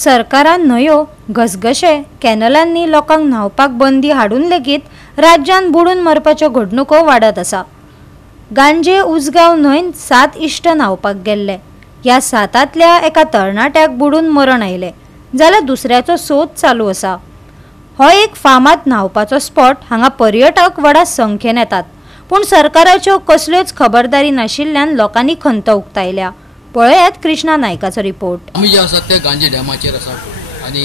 सरकारान न्हंयो, घसघशे, कॅनलांनी लोकांक न्हावपाक बंदी हाडून लेगीत राज्यान बुडून मरपाच्यो घडणुको वाडत आसा। गांजे उजगांव न्हंयत 7 इश्ट न्हावपाक गेल्ले। ह्या 7तांतल्या एका तरणाट्याक बुडून मरण आयले, जाल्यार दुसऱ्याचो सोद चालू आसा। हो एक फामाद न्हावपाचो स्पॉट हांगा पर्यटक व्हडा संख्येन येतात, पूण सरकाराच्यो कसल्योच खबरदारी नाशिल्ल्यान लोकांनी खंत उक्तायल्या। पळयात कृष्णा नायकाचो रिपोर्ट। आमी जे आसात ते गांजे डॅमाचेर आसात आनी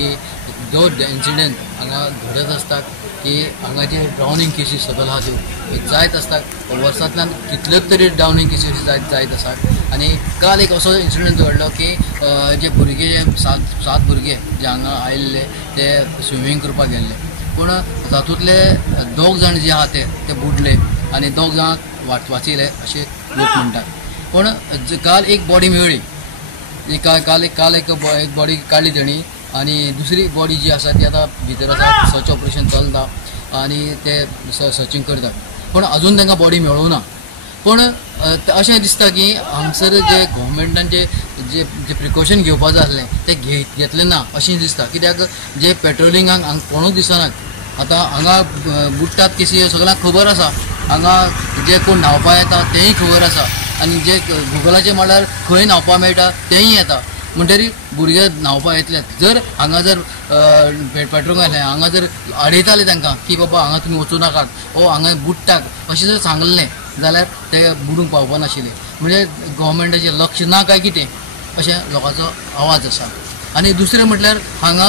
जो इन्सिडेंट हांगा घडत असतात की हांगा जे ड्रावनींग केसीस सगळे आहा त्यो जायत असतात। वर्सांतल्यान कितल्योच तरी ड्रावनींग केसीस जायत आसात। आनी काल एक असो इन्सिडेंट घडलो की जे भुरगे जे 7 भुरगे जे हांगा आयिल्ले ते स्विमींग करपाक गेल्ले, पूण तातूंतले 2 जाण जे आहा ते बुडले आनी 2 जाणांक वाचयले अशें लोक म्हणटात। पण काल एक बॉडी मेळ्ळी, काल एक बॉडी काडली तेणी आनी दुसरी बॉडी जी आसा ती आतां भितर आसा। सर्च ऑपरेशन चलता आनी ते सर्चिंग करतात, पण अजून तांकां बॉडी मेळूना। पण अशें दिसता की हांगसर जे गव्हर्मेंटान जे प्रिकॉशन घेवपा जाय आसलें ते घेतलें ना अशें दिसता। कित्याक जे पेट्रोलिंगाक हांगा कोणूच दिसनात। आतां हांगा बुडटात केसी सगळ्यांक खबर आसा, हांगा जे कोण न्हावपा येता तेंय खबर आसा आनी जे गुगलाचेर म्हळ्यार खंय न्हावपा मेळटा तेंय येता। म्हणटरी भुरगे न्हावपा येतले, जर हांगा जर पेट्रोल घातलें, हांगा जर आडयताले तांकां की बाबा हांगा तुमी वचूं नाकात ओ हांगा बुडटात अशें जर सांगलें जाल्यार ते बुडूंक पावपा नाशिल्ले। म्हणजे गव्हर्मेंटाचें लक्ष ना काय कितें अशें लोकांचो आवाज आसा। आनी दुसरें म्हटल्यार हांगा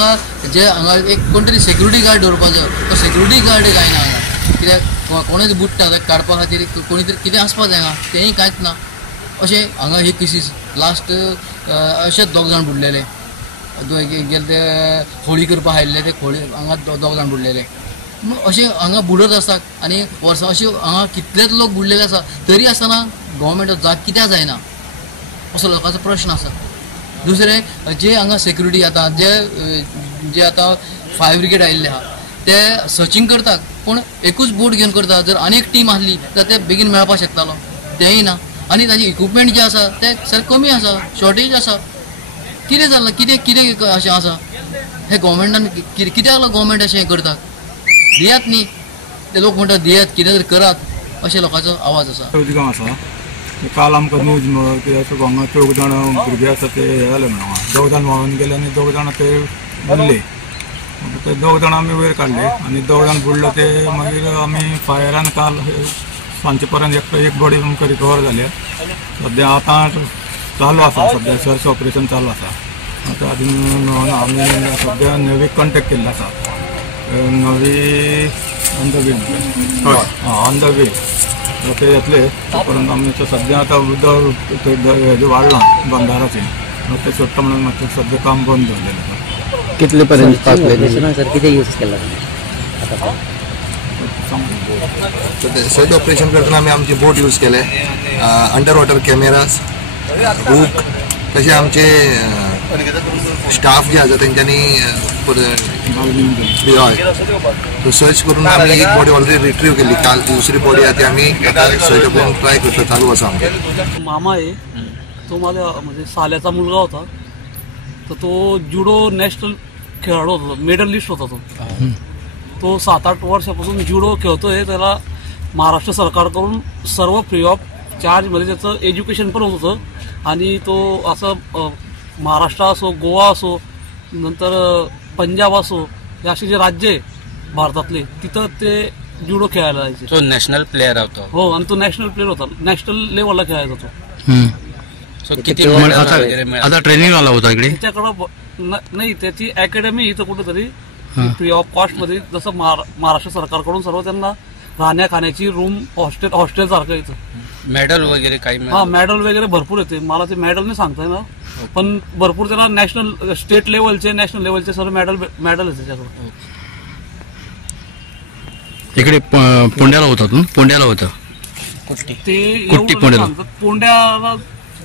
एक कोण तरी सेक्युरिटी गार्ड दवरपाक जाय, तो सेक्युरिटी गार्ड जायना हांगा। कित्याक कोणूय बुडटा काडपा खातीर कोणी तरी कितें आसपा जाय हांगा, तेंय कांयच ना। अशें हांगा ही केसीस लास्ट अशेंच 2 जाण बुडलेले, गेले ते होळी करपाक आयिल्ले ते होळी हांगा 2 जाण बुडलेले। अशें हांगा बुडत आसतात आनी वर्सां अशें हांगा कितलेच लोक बुडलेले आसा, तरी आसतना गव्हर्मेंट जाग कित्याक जायना असो लोकांचो प्रश्न आसा। दुसरें जे हांगा सेक्युरिटी आतां जे आतां फायर ब्रिगेड आयिल्ले आहा ते सर्चिंग करतात, पूण एकूच बोट घेवन करता। जर आनी एक टीम आसली जाल्यार ते बेगीन मेळपाक शकतालो, तेंय ना। आनी ताजे इक्विपमेंट जे आसा ते सारकें कमी आसा, शॉर्टेज आसा। कितें जालां, कितें अशें आसा हे गव्हर्मेंटान कित्याक गव्हर्मेंट अशें करतात? दियात न्ही, ते लोक म्हणटात दियात, कितें तरी करात अशें लोकांचो आवाज आसा। काल आमकां न्यूज मेळ्ळो की अशें हांगा 4 जाण भुरगे आसा ते हे जाले म्हणून 2 जाण व्हांवून गेले आनी 2 जाण ते बुडले। ते 2 जाण आमी वयर काडले आनी 2 जाण बुडले ते मागीर आमी फायरान काल सांचे पर्यंत एक बॉडी आमकां रिकवर जाली। सद्या आतां चालू आसा, सद्या सर्च ऑपरेशन चालू आसा। आतां आजून आमी सद्या नवी कॉन्टेक्ट केल्लो आसा, नवी on the way on the way ते येतले पर्यंत आमी सद्या आतां उदक हेजें वाडलां बंदाराचें, ते सोडटा म्हणून मातशें सद्या काम बंद दवरलेलें आसा। कितले पर्यंत कितें यूज केला सर्च ऑपरेशन करतना आमी आमची बोट यूज केले, अंडर वॉटर कॅमेराज, हूक, तशें आमचे स्टाफ जे आसा तेंच्यांनी हय सर्च करून आमी एक बॉडी ऑलरेडी रिट्रीव केली। काल दुसरी बॉडी आहा ती आमी सर्च करून ट्राय करता, चालू आसा आमचे। मामा आहे तो माझ्या म्हणजे साल्याचा मुलगा होता, तर तो जुडो नॅशनल खेळाडू होता, मेडलिस्ट होता तो 7-8 वर्षापासून जुडो खेळतोय। त्याला महाराष्ट्र सरकारकडून सर्व फ्री ऑफ चार्जमध्ये त्याचं एज्युकेशन पण होत होतं आणि तो असं महाराष्ट्र असो, गोवा असो, नंतर पंजाब असो, हे असे जे राज्य आहे भारतातले तिथं ते जुडो खेळायला जायचे। तो नॅशनल प्लेयर होता। हो, आणि तो नॅशनल प्लेयर होता, नॅशनल लेवलला खेळायचा तो। किती आता ट्रेनिंग आला होता इकडे त्याच्याकडं नाही, त्याची अकॅडमी इथं कुठेतरी फ्री ऑफ कॉस्ट मध्ये, जसं महाराष्ट्र सरकारकडून सर्व त्यांना राहण्या खाण्याची रूम हॉस्टेल सारखं इथं। मेडल वगैरे काही? हा, मेडल वगैरे भरपूर येते, मला ते मेडल नाही सांगता येणार, पण भरपूर त्याला नॅशनल, स्टेट लेवलचे, नॅशनल लेवलचे सर्व मेडल आहे त्याच्याकडे। इकडे पोंड्याला होता ते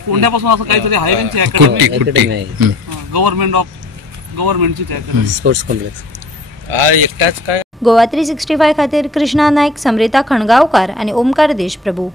पोंड्यापासून असं काहीतरी आहे त्यांची अकॅडमी, गव्हर्नमेंटची अकॅडमी, स्पोर्ट्स कॉम्प्लेक्स। एकटाच काय? गोवा 365 खातीर कृष्णा नायक, समरिता खणगांवकार आनी ओमकार देशप्रभू।